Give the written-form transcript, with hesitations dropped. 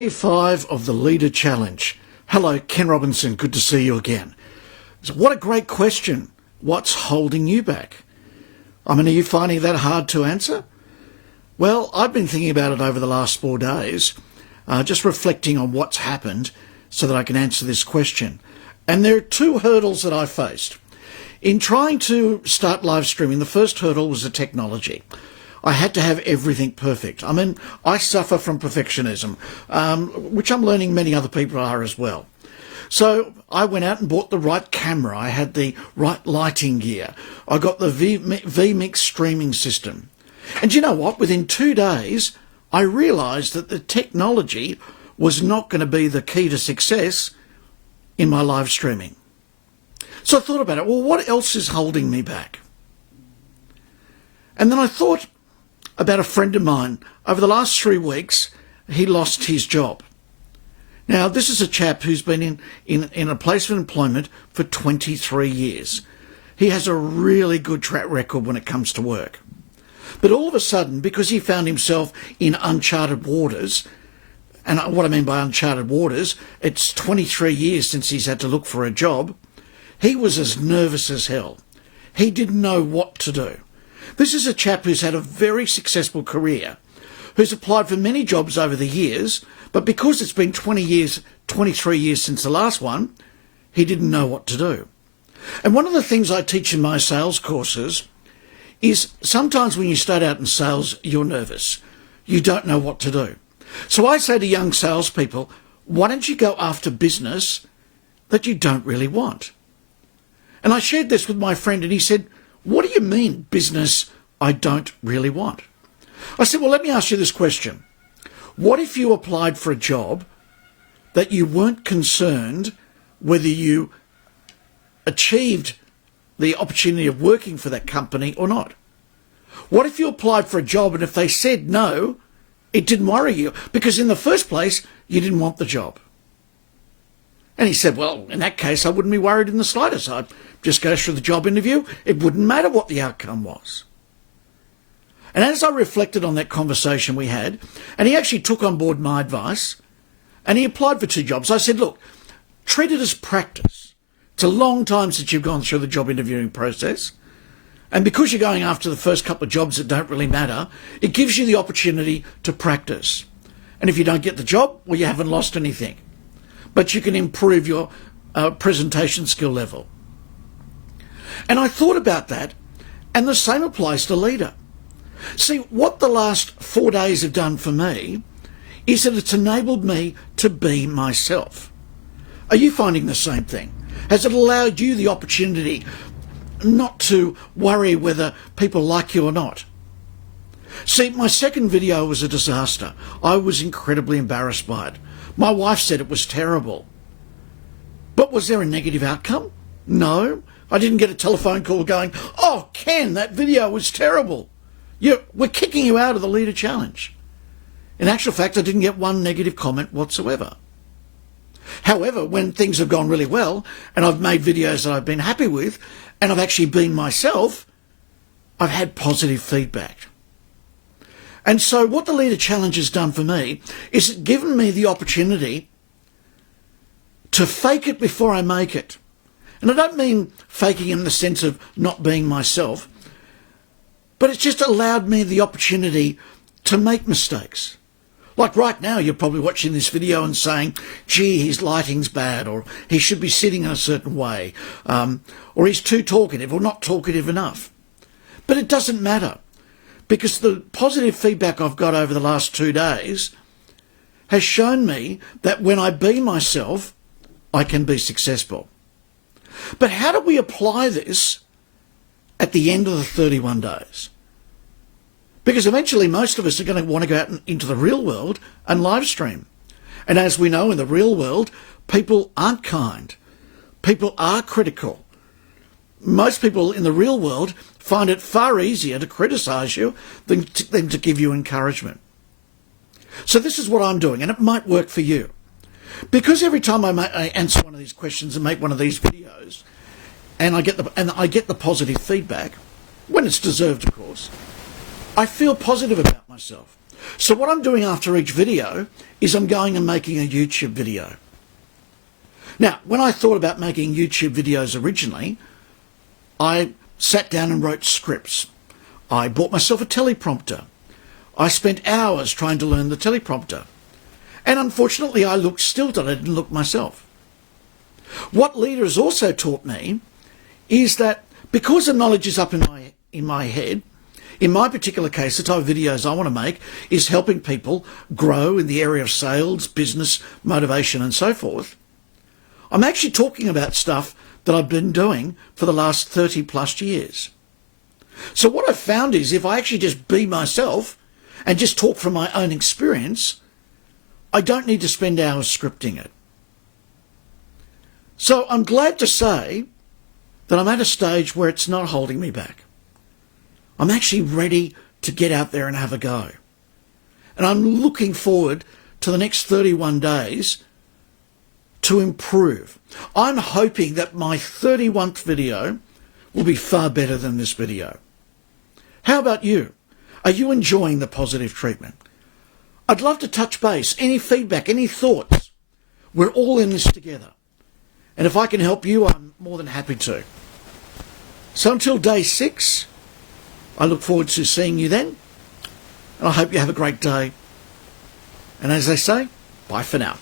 Day 5 of the LEDA Challenge. Hello, Ken Robinson. Good to see you again. So what a great question. What's holding you back? I mean, are you finding that hard to answer? Well, I've been thinking about it over the last 4 days, just reflecting on what's happened so that I can answer this question. And there are two hurdles that I faced. In trying to start live streaming, the first hurdle was the technology. I had to have everything perfect. I mean, I suffer from perfectionism, which I'm learning many other people are as well. So I went out and bought the right camera. I had the right lighting gear. I got the vMix streaming system. And you know what? Within 2 days, I realised that the technology was not going to be the key to success in my live streaming. So I thought about it. Well, what else is holding me back? And then I thought about a friend of mine. Over the last 3 weeks, he lost his job. Now, this is a chap who's been in a place of employment for 23 years. He has a really good track record when it comes to work. But all of a sudden, because he found himself in uncharted waters, and what I mean by uncharted waters, it's 23 years since he's had to look for a job, he was as nervous as hell. He didn't know what to do. This is a chap who's had a very successful career, who's applied for many jobs over the years, but because it's been 23 years since the last one, he didn't know what to do. And one of the things I teach in my sales courses is sometimes when you start out in sales, you're nervous. You don't know what to do. So I say to young salespeople, why don't you go after business that you don't really want? And I shared this with my friend and he said, what do you mean, business I don't really want? I said, well, let me ask you this question. What if you applied for a job that you weren't concerned whether you achieved the opportunity of working for that company or not? What if you applied for a job and if they said no, it didn't worry you? Because in the first place, you didn't want the job. And he said, well, in that case, I wouldn't be worried in the slightest. I'd just go through the job interview. It wouldn't matter what the outcome was. And as I reflected on that conversation we had, and he actually took on board my advice, and he applied for 2 jobs, I said, look, treat it as practice. It's a long time since you've gone through the job interviewing process. And because you're going after the first couple of jobs that don't really matter, it gives you the opportunity to practice. And if you don't get the job, well, you haven't lost anything. But you can improve your presentation skill level. And I thought about that, and the same applies to LEDA. See, what the last 4 days have done for me is that it's enabled me to be myself. Are you finding the same thing? Has it allowed you the opportunity not to worry whether people like you or not? See, my second video was a disaster. I was incredibly embarrassed by it. My wife said it was terrible. But was there a negative outcome? No. I didn't get a telephone call going, oh, Ken, that video was terrible. We're kicking you out of the LEDA Challenge. In actual fact, I didn't get one negative comment whatsoever. However, when things have gone really well, and I've made videos that I've been happy with, and I've actually been myself, I've had positive feedback. And so what the LEDA Challenge has done for me is it's given me the opportunity to fake it before I make it. And I don't mean faking in the sense of not being myself, but it's just allowed me the opportunity to make mistakes. Like right now, you're probably watching this video and saying, gee, his lighting's bad, or he should be sitting in a certain way, or he's too talkative or not talkative enough. But it doesn't matter, because the positive feedback I've got over the last 2 days has shown me that when I be myself, I can be successful. But how do we apply this at the end of the 31 days? Because eventually most of us are going to want to go out into the real world and live stream. And as we know, in the real world, people aren't kind. People are critical. Most people in the real world find it far easier to criticise you than to give you encouragement. So this is what I'm doing, and it might work for you. Because every time I answer one of these questions and make one of these videos, and I get the positive feedback, when it's deserved, of course, I feel positive about myself. So what I'm doing after each video is I'm going and making a YouTube video. Now, when I thought about making YouTube videos originally, I sat down and wrote scripts. I bought myself a teleprompter. I spent hours trying to learn the teleprompter. And unfortunately, I looked stilted. I didn't look myself. What LEDA has also taught me is that because the knowledge is up in my head, in my particular case, the type of videos I want to make is helping people grow in the area of sales, business, motivation, and so forth. I'm actually talking about stuff that I've been doing for the last 30 plus years. So what I've found is if I actually just be myself and just talk from my own experience, I don't need to spend hours scripting it. So I'm glad to say that I'm at a stage where it's not holding me back. I'm actually ready to get out there and have a go. And I'm looking forward to the next 31 days to improve. I'm hoping that my 31st video will be far better than this video. How about you? Are you enjoying the positive treatment? I'd love to touch base. Any feedback, any thoughts? We're all in this together. And if I can help you, I'm more than happy to. So until day 6, I look forward to seeing you then. And I hope you have a great day. And as they say, bye for now.